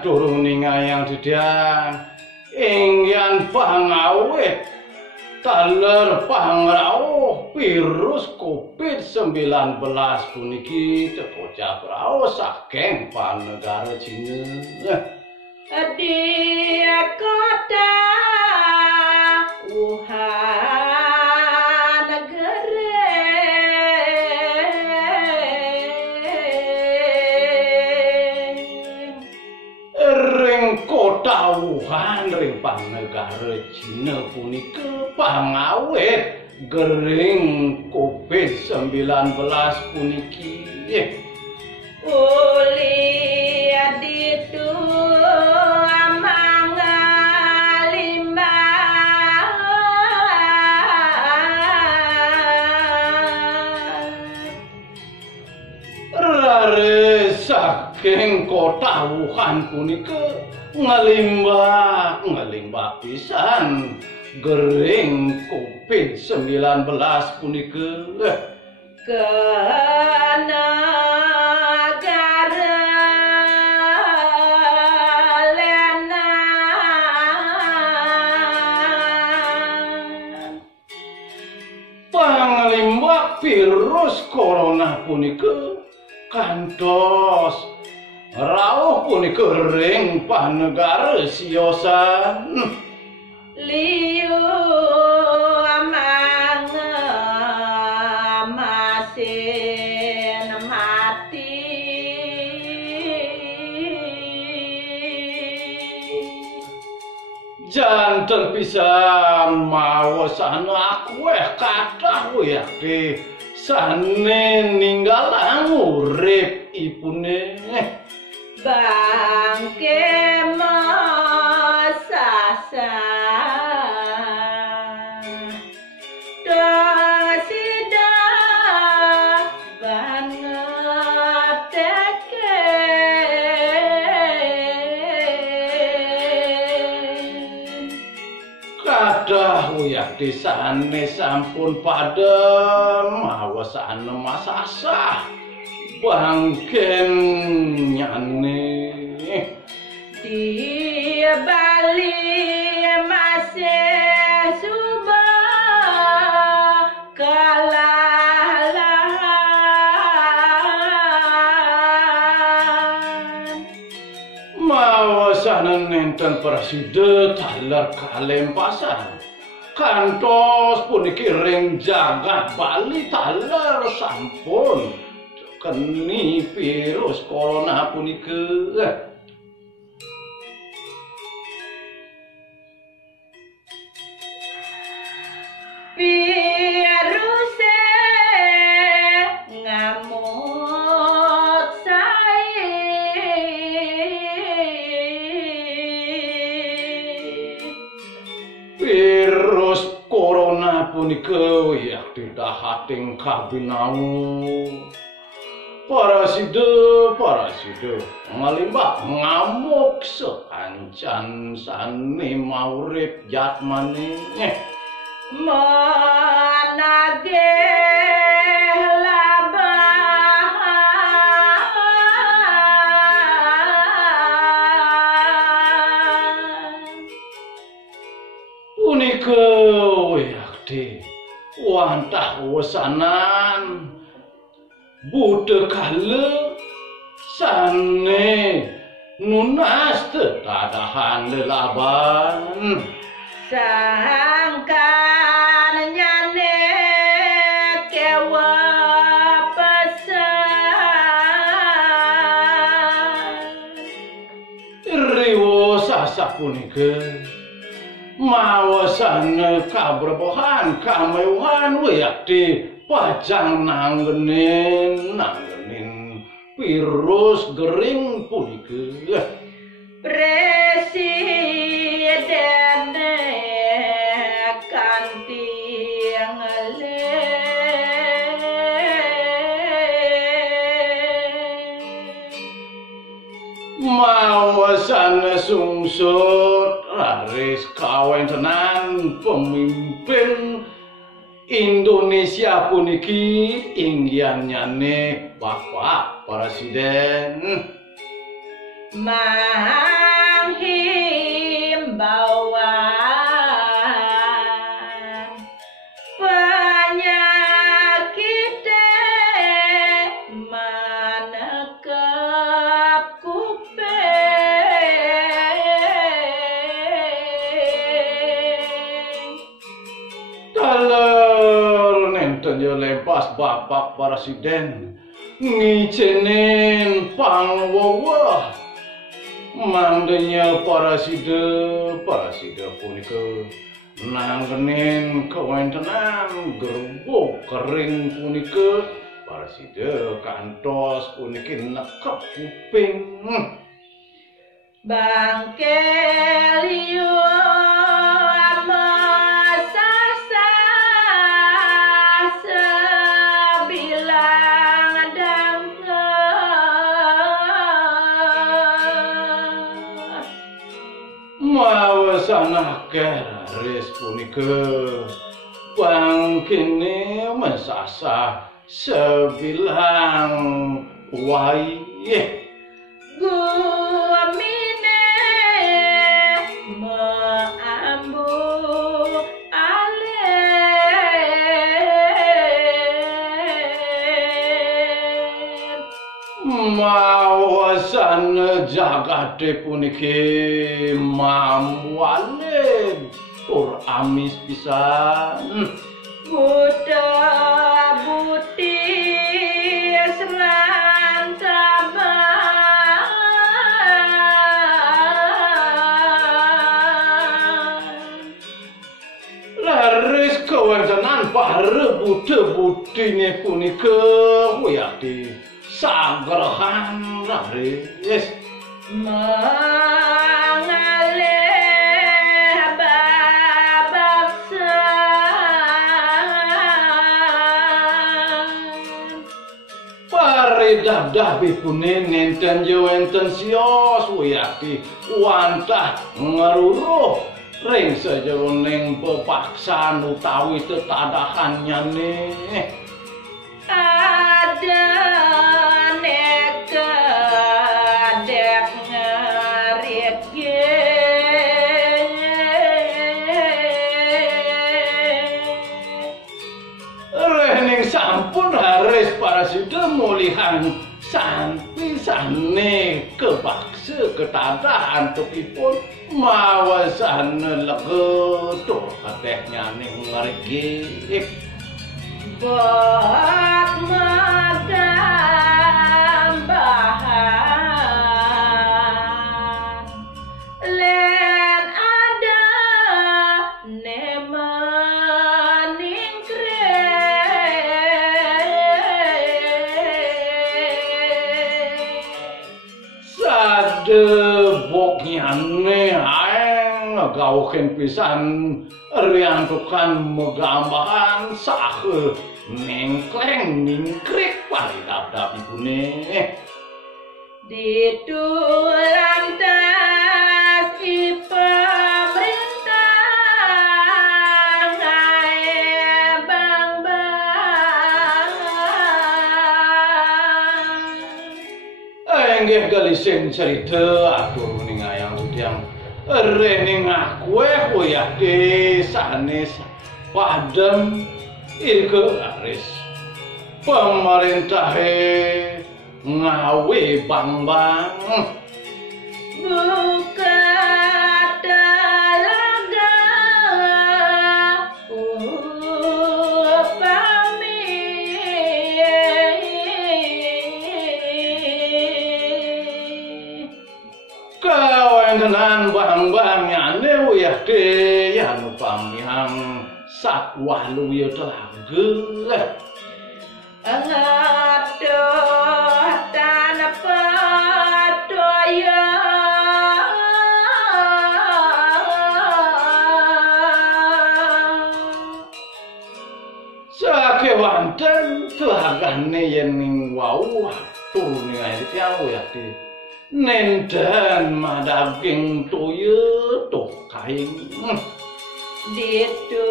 durung ningayang didang ingyan pangawit taler pangrauh virus COVID-19 puniki teko rauh saking panegara Cina. Di kota Wuhan negeri ring kota Wuhan ring panegara Cina punika pangawit gering COVID-19 puniki. uli ditu mangalimba rare saking kota Wuhan punika ngelimbah pisan gering COVID-19 punika ke negara lenan panglimbah virus corona punika kantos rauh punika ring panegara siosan liu masin mati janten pisan mawasan akueh kathah yakti sane ninggalang urip ipune bangke masasa dosida banget teke kathah yakti sane sampun padem mawasan masasah bangken nyane di Bali masih subah kalalahan mawasan nenten presiden taler kalempasan kantos puniki ring jagat Bali taler sampun keni virus corona punika virus ngamuk virus corona punika yakti dahating kabinau parasida ngalimbah ngamuk sekancan sane maurip jatmane manage labahan punika yakti wantah wesanan Buddha kala sane nunas tetadahan lelaban sangkan nyane kewa pesan riwo sasapunika mawasan kabrebohan kamewuhan yakti pajang nanggenin virus gering punika presiden kanti ngale mawasan sungsut laris kawen tenan pemimpin Indonesia puniki inggian nyane Bapak Presiden menghimbauan penyakit menekap kuping. Taler nenten yo lepas bapak presiden ngijinin pangwawa mandenya presiden punika nanggenin kewontenan gerbuk kering punika presiden kantos puniki nekep kuping. Bangke liur mesasa sebilang dangkep Mawasana keris punika bangkene mesasa sebilang wayeh gumine meambu alen mawasana jagate puniki mamwalen tur amis pisan Buddha Buti Selan Saban laris kewontenan pare budi-budine punika wiyadi sagrahan laris mengalih babaksan paridabdabipune nenten yo enten sios wiyadi wantah ngeruruh ring sajeroning pepaksan utawi tetadahannyane ada neke dek ngarit rening sampun haris presiden mulihan sanpisane kebaksa ketadahan tukipun mawasana lega tur kadeknya ning ngarigi buat medambahan len ada sadeboknyane aeng ngagawken pisan riantukan megambahan sahe nengkleng ningkrik paridabdabipune ditulang tas pemerintah ngae bang-bang enggih galising cerita atur ning ayang udiang rening aku wiyadi sanes padem ilke laris pemerintahe ngawe bang-bang buka telaga upami kawentenan bang-bangane wiyadi yan upamihang sakwaluya telaga aduh tanpa doya sakewanten telagane yen ning wau turune ae tiyang wiyadi nenden madaging toya tuh kaing ditulang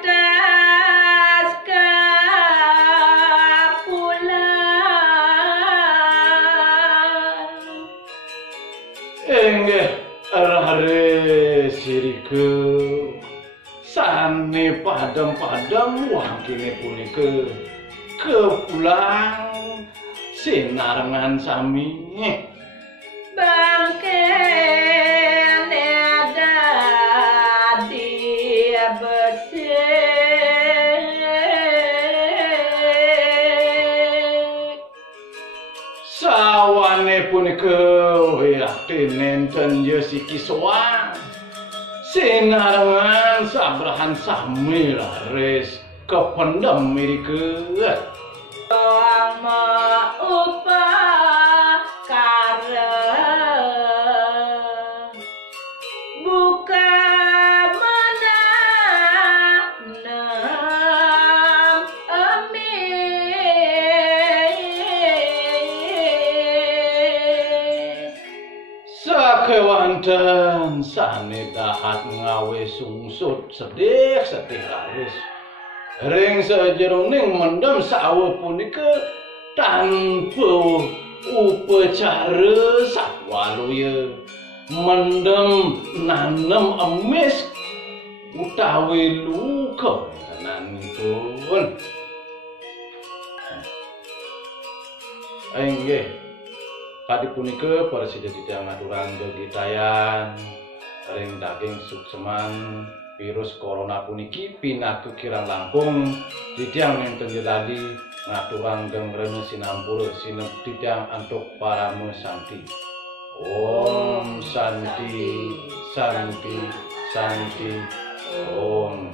tas kapulan Enggih rare sirike sane padam-padam wah kene punika kepulang sinarengan sami bangke neda dia bersih sawane punika nenten siki soang sinarengan sabrahan sami laris kependem mirike doang upa kareng buka menanam emis sakewanten sane dahat ngawe sungsut sedih laris ring sajeroning mendem sawe punika tanpa upacara sakwaluya mendem nanem emis utawi luka tenanipun inggih kadi punika para sidaya ngaturang gegitayan ring daging sukseman virus corona puniki pinaku kirang langkung didang nenten jelali ngaturang gengrene sinampura sinep didang antuk para santi. Om Santi Santi Santi Om